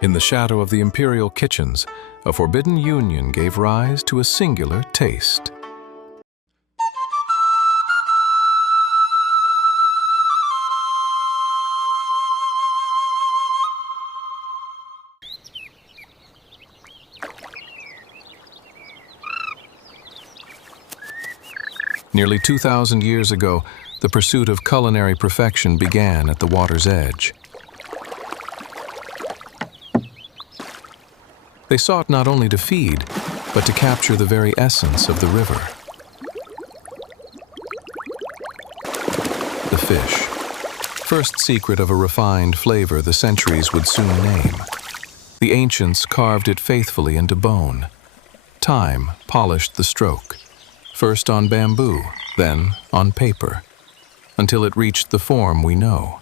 In the shadow of the imperial kitchens, a forbidden union gave rise to a singular taste. Nearly 2,000 years ago, the pursuit of culinary perfection began at the water's edge. They sought not only to feed, but to capture the very essence of the river. The fish. First secret of a refined flavor the centuries would soon name. The ancients carved it faithfully into bone. Time polished the stroke, first on bamboo, then on paper, until it reached the form we know.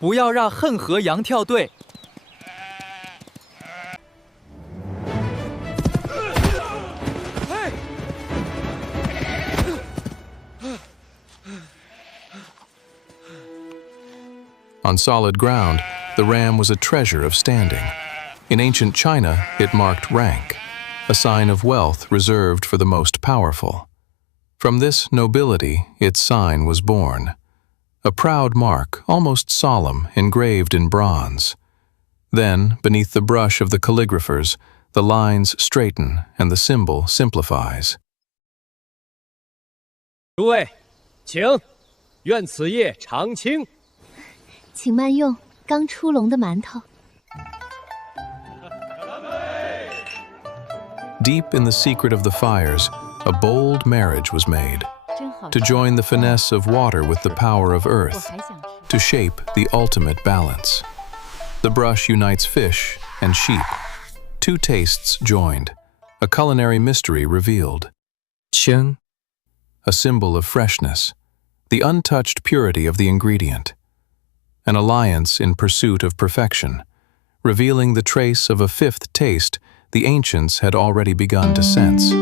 不要让恨河羊跳队。On solid ground, the ram was a treasure of standing. In ancient China, it marked rank, a sign of wealth reserved for the most powerful. From this nobility, its sign was born. A proud mark, almost solemn, engraved in bronze. Then, beneath the brush of the calligraphers, the lines straighten and the symbol simplifies. 诸位，请，愿此夜长青。请慢用刚出笼的馒头。 Deep in the secret of the fires, a bold marriage was made. To join the finesse of water with the power of earth, to shape the ultimate balance. The brush unites fish and sheep. Two tastes joined, a culinary mystery revealed. xiān, a symbol of freshness, the untouched purity of the ingredient. An alliance in pursuit of perfection, revealing the trace of a fifth taste the ancients had already begun to sense.